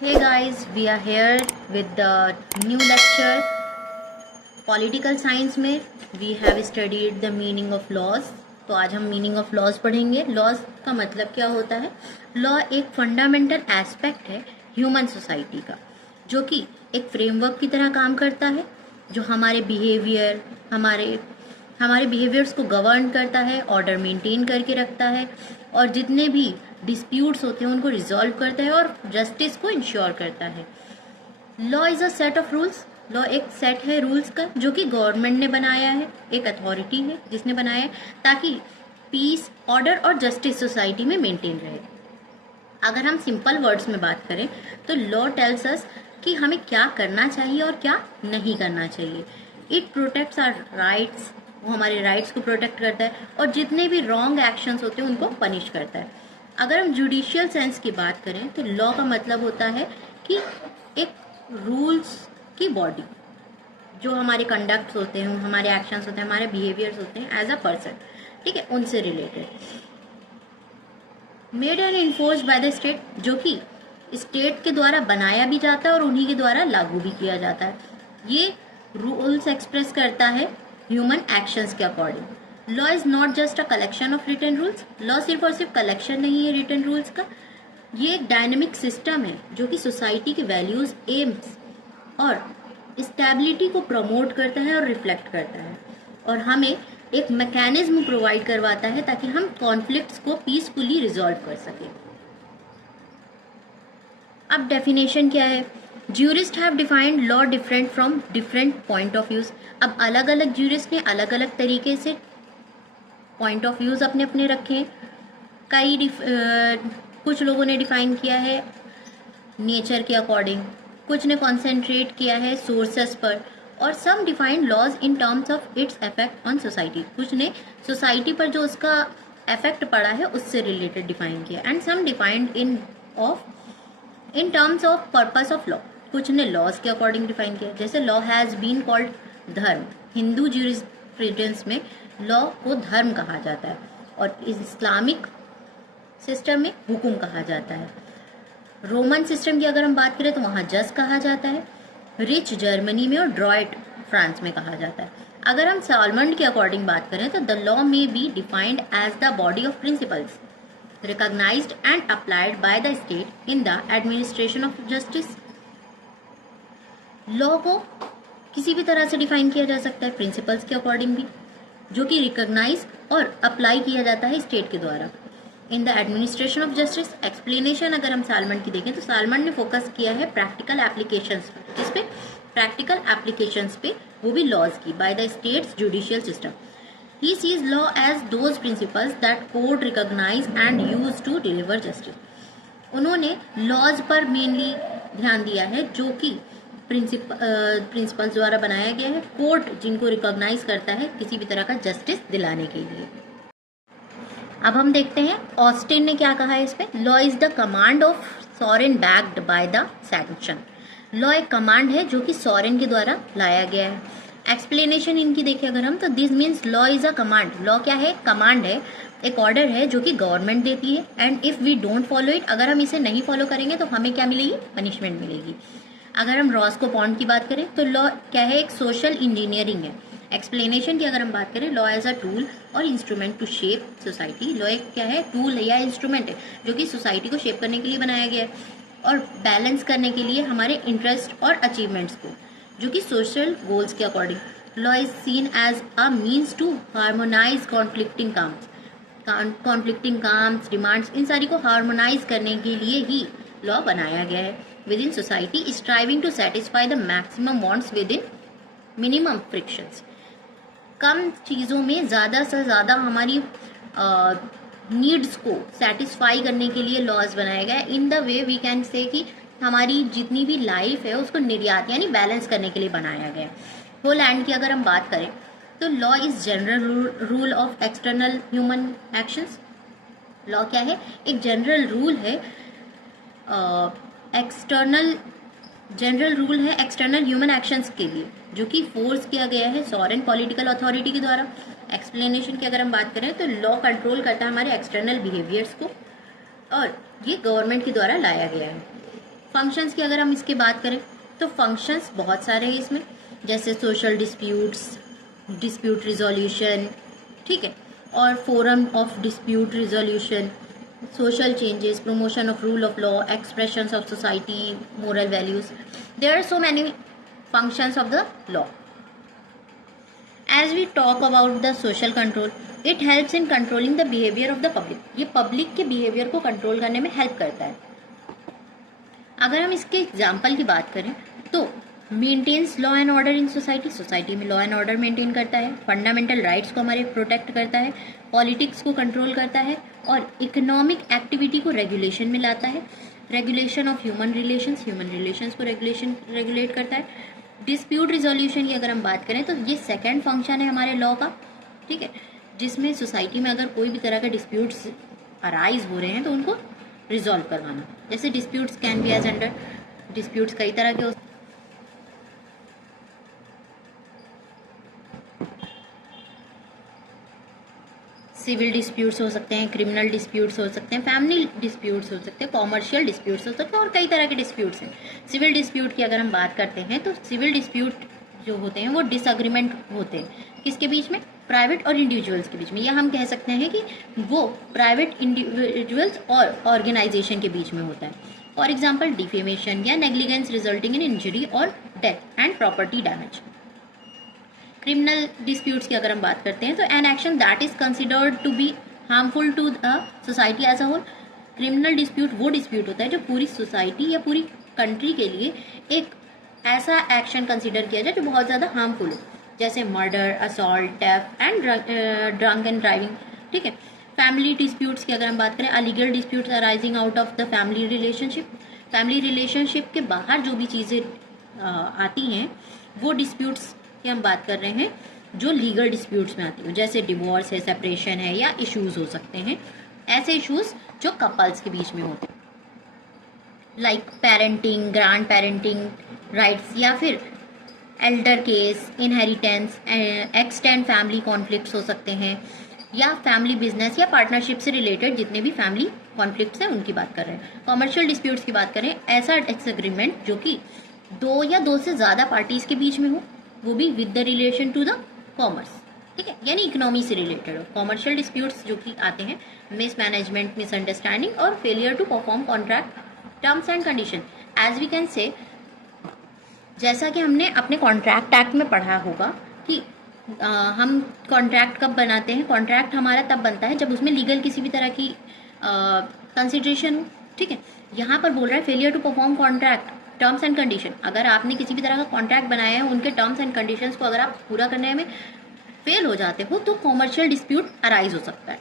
Hey guys, we are here with the new lecture. Political science में we have studied the meaning of laws. तो आज हम meaning of laws पढ़ेंगे. Laws का मतलब क्या होता है? लॉ एक फंडामेंटल एस्पेक्ट है ह्यूमन सोसाइटी का, जो कि एक फ्रेमवर्क की तरह काम करता है, जो हमारे बिहेवियर्स को गवर्न करता है, ऑर्डर मेंटेन करके रखता है और जितने भी डिस्प्यूट्स होते हैं उनको रिजॉल्व करता है और जस्टिस को इंश्योर करता है. Law is a set of rules. Law एक सेट है रूल्स का जो कि गवर्नमेंट ने बनाया है, एक अथॉरिटी है जिसने बनाया है ताकि पीस, ऑर्डर और जस्टिस सोसाइटी में मेंटेन रहे. अगर हम सिंपल वर्ड्स में बात करें तो लॉ टेल्स अस कि हमें क्या करना चाहिए और क्या नहीं करना चाहिए. It protects our rights. वो हमारे राइट्स को प्रोटेक्ट करता है और जितने भी रॉन्ग एक्शंस होते हैं उनको पनिश करता है. अगर हम जुडिशियल सेंस की बात करें तो लॉ का मतलब होता है कि एक रूल्स की बॉडी, जो हमारे कंडक्ट्स होते हैं, हमारे एक्शंस होते हैं, हमारे बिहेवियर्स होते हैं एज अ पर्सन, ठीक है, उनसे related. Made and enforce by the state, जो कि स्टेट के द्वारा बनाया भी जाता है और उन्हीं के द्वारा लागू भी किया जाता है. ये रूल्स एक्सप्रेस करता है ह्यूमन एक्शंस के according. Law is not just a collection of written rules. Law सिर्फ और सिर्फ कलेक्शन नहीं है रिटन रूल्स का. ये एक डायनेमिक सिस्टम है जो कि सोसाइटी के वैल्यूज, एम्स और स्टेबिलिटी को प्रमोट करता है और रिफ्लेक्ट करता है और हमें एक मैकेनिज्म प्रोवाइड करवाता है ताकि हम कॉन्फ्लिक्ट्स को पीसफुली रिजॉल्व कर सकें. अब डेफिनेशन क्या है? Jurist have defined law different from different point of views. अब अलग अलग ज्यूरिस्ट ने अलग अलग तरीके से पॉइंट ऑफ व्यूज अपने अपने रखे हैं. कुछ लोगों ने डिफाइन किया है नेचर के अकॉर्डिंग, कुछ ने कॉन्सेंट्रेट किया है सोर्सेस पर, और some defined laws in terms of its effect on society. कुछ ने सोसाइटी पर जो उसका इफेक्ट पड़ा है उससे रिलेटेड डिफाइन किया. And some defined in terms of purpose of law. कुछ ने लॉज के अकॉर्डिंग डिफाइन किया, जैसे लॉ हैज बीन कॉल्ड धर्म. हिंदू ज्यूरिस्प्रूडेंस में लॉ को धर्म कहा जाता है और इस्लामिक सिस्टम में हुकुम कहा जाता है. रोमन सिस्टम की अगर हम बात करें तो वहाँ जज कहा जाता है. रिच जर्मनी में और ड्रॉइट फ्रांस में कहा जाता है. अगर हम सॉलमंड के अकॉर्डिंग बात करें तो द लॉ में be defined as the body of principles recognized and applied by the state in the administration of justice. Law को किसी भी तरह से डिफाइन किया जा सकता है प्रिंसिपल्स के अकॉर्डिंग भी, जो कि रिकॉग्नाइज और अप्लाई किया जाता है स्टेट के द्वारा in the administration of justice. Explanation अगर हम सालमंड की देखें तो सालमंड ने फोकस किया है प्रैक्टिकल एप्लीकेशंस पर. किस पे? प्रैक्टिकल एप्लीकेशंस पे, वो भी लॉज की, by the states judicial system. He sees law as those principles that court recognize and use to deliver justice. उन्होंने लॉज पर मेनली ध्यान दिया है जो कि प्रिंसिपल्स द्वारा बनाया गया है, कोर्ट जिनको रिकॉग्नाइज करता है किसी भी तरह का जस्टिस दिलाने के लिए. अब हम देखते हैं ऑस्टिन ने क्या कहा है इस पे. Law is the command of sovereign backed by the sanction. Law एक कमांड है जो कि सॉरेन के द्वारा लाया गया है. एक्सप्लेनेशन इनकी देखें अगर हम, तो this means law is a command. Law क्या है? कमांड है, एक ऑर्डर है जो कि गवर्नमेंट देती है. And if we don't follow it, अगर हम इसे नहीं फॉलो करेंगे तो हमें क्या मिलेगी? पनिशमेंट मिलेगी. अगर हम रॉस्को पॉन्ड की बात करें तो लॉ क्या है? एक सोशल इंजीनियरिंग है. एक्सप्लेनेशन की अगर हम बात करें, लॉ एज अ टूल और instrument to shape society. Law एक क्या है? टूल या इंस्ट्रूमेंट है जो कि सोसाइटी को शेप करने के लिए बनाया गया है और बैलेंस करने के लिए हमारे इंटरेस्ट और अचीवमेंट्स को, जो कि सोशल गोल्स के according. Law is seen as a means to harmonize conflicting claims, demands, इन सारी को हार्मोनाइज करने के लिए ही लॉ बनाया गया है within society, striving to satisfy the maximum wants within minimum frictions. कम चीज़ों में ज़्यादा से ज़्यादा हमारी नीड्स को सेटिस्फाई करने के लिए लॉज बनाया गया है. In the way we can say कि हमारी जितनी भी लाइफ है उसको निर्यात यानी बैलेंस करने के लिए बनाया गया है. होल लैंड की अगर हम बात करें तो law is general rule of external human actions. Law क्या है? एक जनरल रूल है, जनरल रूल है एक्सटर्नल ह्यूमन एक्शंस के लिए, जो कि फोर्स किया गया है सॉरेन पॉलिटिकल अथॉरिटी के द्वारा. एक्सप्लेनेशन की अगर हम बात करें तो लॉ कंट्रोल करता है हमारे एक्सटर्नल बिहेवियर्स को और ये गवर्नमेंट के द्वारा लाया गया है. फंक्शंस की अगर हम इसकी बात करें तो फंक्शंस बहुत सारे हैं इसमें, जैसे सोशल डिस्प्यूट्स, डिस्प्यूट रिजोल्यूशन, ठीक है, और forum of dispute resolution, social changes, promotion of rule of law, expressions of society, moral values. There are so many functions of the law. As we talk about the social control, it helps in controlling the behavior of the public. ये public के behaviour को control करने में help करता है. अगर हम इसके एग्जाम्पल की बात करें तो maintains law and order in society, society में लॉ एंड ऑर्डर मेंटेन करता है, फंडामेंटल राइट्स को हमारे प्रोटेक्ट करता है, पॉलिटिक्स को कंट्रोल करता है और इकोनॉमिक एक्टिविटी को रेगुलेशन में लाता है, रेगुलेशन ऑफ ह्यूमन रिलेशंस को रेगुलेट करता है. डिस्प्यूट रिजोल्यूशन की अगर हम बात करें तो ये सेकेंड फंक्शन है हमारे लॉ का, ठीक है, जिसमें सोसाइटी में अगर कोई भी तरह के डिस्प्यूट्स अराइज हो रहे हैं तो उनको रिजॉल्व करवाना. जैसे disputes can be as under, disputes कई तरह के सिविल डिस्प्यूट्स हो सकते हैं, क्रिमिनल डिस्प्यूट्स हो सकते हैं, फैमिली डिस्प्यूट्स हो सकते हैं, कॉमर्शियल डिस्प्यूट्स हो सकते हैं और कई तरह के डिस्प्यूट्स हैं. सिविल डिस्प्यूट की अगर हम बात करते हैं तो सिविल डिस्प्यूट जो होते हैं वो डिसएग्रीमेंट होते हैं किसके बीच में, प्राइवेट और इंडिविजुअल्स के बीच में, या हम कह सकते हैं कि वो प्राइवेट इंडिविजुअल्स और ऑर्गेनाइजेशन के बीच में होता है. फॉर एग्जाम्पल डिफेमेशन या नेग्लिजेंस रिजल्टिंग इन इंजरी और death and property damage. Criminal disputes की अगर हम बात करते हैं तो an action that is considered to be harmful to the society as a whole. Criminal dispute वो डिस्प्यूट होता है जो पूरी सोसाइटी या पूरी कंट्री के लिए एक ऐसा एक्शन कंसिडर किया जाए जो बहुत ज़्यादा हार्मफुल हो, जैसे murder, assault, theft and drunk and driving, ठीक है. फैमिली डिस्प्यूट्स की अगर हम बात करें, illegal disputes arising out of the family relationship. Family relationship के बाहर जो भी चीज़ें आती हैं वो डिस्प्यूट्स की हम बात कर रहे हैं जो लीगल डिस्प्यूट्स में आती है, जैसे डिवोर्स है, सेपरेशन है या इश्यूज हो सकते हैं, ऐसे इश्यूज जो कपल्स के बीच में होते हैं, like parenting, grand parenting rights या फिर Elder case, inheritance, extend family conflicts हो सकते हैं, या फैमिली बिजनेस या पार्टनरशिप से रिलेटेड जितने भी फैमिली कॉन्फ्लिक्ट्स हैं उनकी बात कर रहे हैं. कॉमर्शियल डिस्प्यूट्स की बात करें, ऐसा डिसएग्रीमेंट जो कि दो या दो से ज़्यादा पार्टीज के बीच में हो, वो भी with the relation to the commerce, ठीक है, यानी इकोनॉमी से रिलेटेड हो. कॉमर्शियल डिस्प्यूट्स जो कि आते हैं मिस मैनेजमेंट, मिसअंडरस्टैंडिंग और failure to perform contract terms and condition. As we can say, जैसा कि हमने अपने कॉन्ट्रैक्ट एक्ट में पढ़ा होगा कि हम कॉन्ट्रैक्ट कब बनाते हैं, कॉन्ट्रैक्ट हमारा तब बनता है जब उसमें लीगल किसी भी तरह की कंसिडरेशन हो, ठीक है. यहाँ पर बोल रहा है failure to perform contract terms and condition. अगर आपने किसी भी तरह का कॉन्ट्रैक्ट बनाया है, उनके टर्म्स एंड कंडीशंस को अगर आप पूरा करने में फेल हो जाते हो तो कॉमर्शियल डिस्प्यूट अराइज हो सकता है.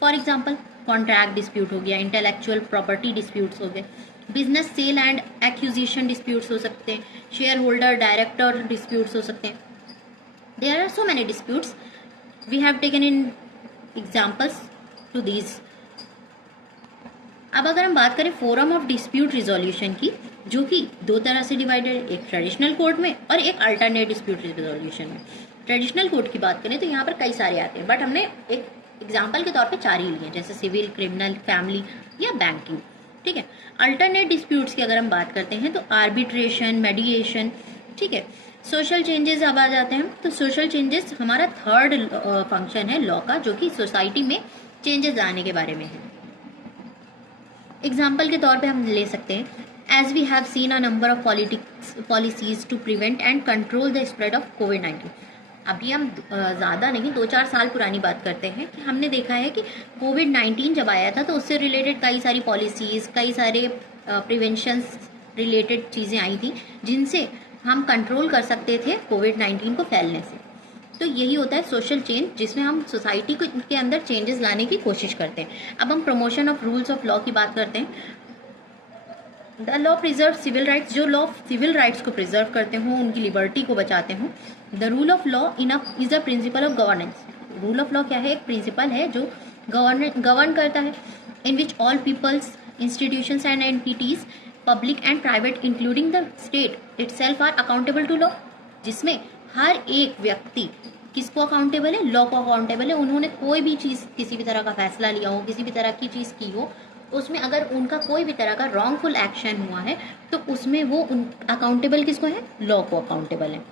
फॉर एग्जांपल कॉन्ट्रैक्ट डिस्प्यूट हो गया, इंटेलेक्चुअल प्रॉपर्टी डिस्प्यूट्स हो गए, business sale and acquisition disputes हो सकते हैं, शेयर होल्डर डायरेक्टर डिस्प्यूट्स हो सकते हैं. There are so many disputes, we have taken in examples to these. अब अगर हम बात करें फोरम ऑफ डिस्प्यूट रिजोल्यूशन की, जो कि दो तरह से डिवाइडेड है, एक ट्रेडिशनल कोर्ट में और एक अल्टरनेट डिस्प्यूट रिजोल्यूशन में. ट्रेडिशनल कोर्ट की बात करें तो यहाँ पर कई सारे आते हैं, बट हमने एक एग्जाम्पल के तौर पे 4 ही लिए, जैसे सिविल, क्रिमिनल, फैमिली या बैंकिंग, ठीक है. अल्टरनेट डिस्प्यूट्स की अगर हम बात करते हैं तो आर्बिट्रेशन, मेडिएशन, ठीक है. सोशल चेंजेस अब आ जाते हैं, तो सोशल चेंजेस हमारा थर्ड फंक्शन है लॉ का, जो कि सोसाइटी में चेंजेस लाने के बारे में है. एग्जाम्पल के तौर पे हम ले सकते हैं, as we have seen a number of policies to prevent and control the spread of कोविड-19. अभी हम ज़्यादा नहीं 2-4 साल पुरानी बात करते हैं कि हमने देखा है कि कोविड-19 जब आया था तो उससे रिलेटेड कई सारी पॉलिसीज़, कई सारे प्रिवेंशंस रिलेटेड चीज़ें आई थी जिनसे हम कंट्रोल कर सकते थे कोविड-19 को फैलने से. तो यही होता है सोशल चेंज, जिसमें हम सोसाइटी के अंदर चेंजेस लाने की कोशिश करते हैं. अब हम promotion of rules of law की बात करते हैं. The law preserve civil rights, जो लॉ सिविल राइट्स को प्रिजर्व करते हों, उनकी लिबर्टी को बचाते हों. The rule of law is a principle of governance. Rule of law क्या है, एक प्रिंसिपल है जो गवर्न करता है, in which all peoples, institutions and entities, public and private including the state itself are accountable to law. जिसमें हर एक व्यक्ति किसको अकाउंटेबल है, लॉ को अकाउंटेबल है. उन्होंने कोई भी चीज़, किसी भी तरह का फैसला लिया हो, किसी भी तरह की चीज़ की हो, उसमें अगर उनका कोई भी तरह का रॉन्गफुल एक्शन हुआ है तो उसमें वो अकाउंटेबल किसको है, लॉ को अकाउंटेबल है।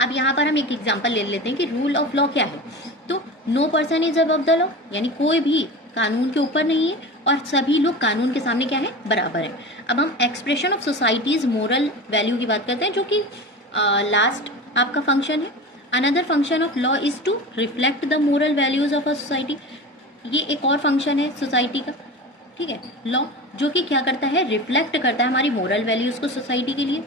अब यहाँ पर हम एक एग्जांपल ले लेते हैं कि रूल ऑफ लॉ क्या है। तो no person is above the law, यानी कोई भी कानून के ऊपर नहीं है और सभी लोग कानून के सामने क्या है, बराबर है। अब हम expression of societies moral value की बात करते हैं, जो कि लास्ट आपका फंक्शन है। Another function of law is to reflect the moral values of a society. ये एक और फंक्शन है सोसाइटी का, ठीक है, लॉ, जो कि क्या करता है, रिफ्लेक्ट करता है हमारी मोरल वैल्यूज को सोसाइटी के लिए।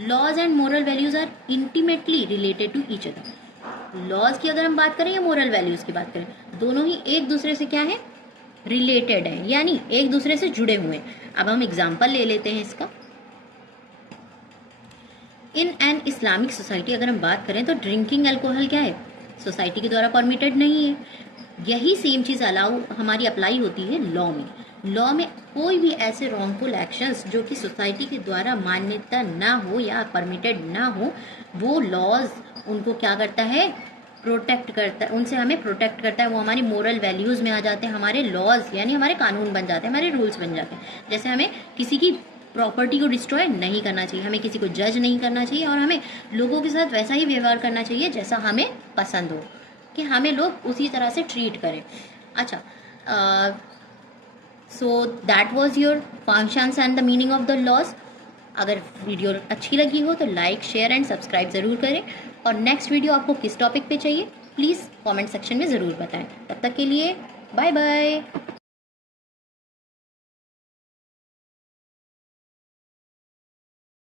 Laws and moral values are intimately related to each other. Laws की अगर हम बात करें या मोरल वैल्यूज की बात करें, दोनों ही एक दूसरे से क्या है, रिलेटेड है, यानी एक दूसरे से जुड़े हुए हैं। अब हम एग्जांपल ले लेते हैं इसका। इन एन इस्लामिक सोसाइटी अगर हम बात करें तो ड्रिंकिंग अल्कोहल क्या है, सोसाइटी के द्वारा परमिटेड नहीं है। यही सेम चीज़ अलाउ हमारी अप्लाई होती है लॉ में। लॉ में कोई भी ऐसे रॉन्गफुल एक्शंस जो कि सोसाइटी के द्वारा मान्यता ना हो या परमिटेड ना हो, वो लॉज उनको क्या करता है, प्रोटेक्ट करता है, उनसे हमें प्रोटेक्ट करता है। वो हमारी मोरल वैल्यूज़ में आ जाते हैं, हमारे लॉज यानी हमारे कानून बन जाते हैं, हमारे रूल्स बन जाते हैं। जैसे हमें किसी की प्रॉपर्टी को डिस्ट्रॉय नहीं करना चाहिए, हमें किसी को जज नहीं करना चाहिए, और हमें लोगों के साथ वैसा ही व्यवहार करना चाहिए जैसा हमें पसंद हो, कि हमें लोग उसी तरह से ट्रीट करें। अच्छा, so that was your functions and the meaning of the laws. अगर वीडियो अच्छी लगी हो तो लाइक, शेयर एंड सब्सक्राइब ज़रूर करें, और नेक्स्ट वीडियो आपको किस टॉपिक पे चाहिए प्लीज़ कमेंट सेक्शन में ज़रूर बताएं। तब तक के लिए बाय बाय।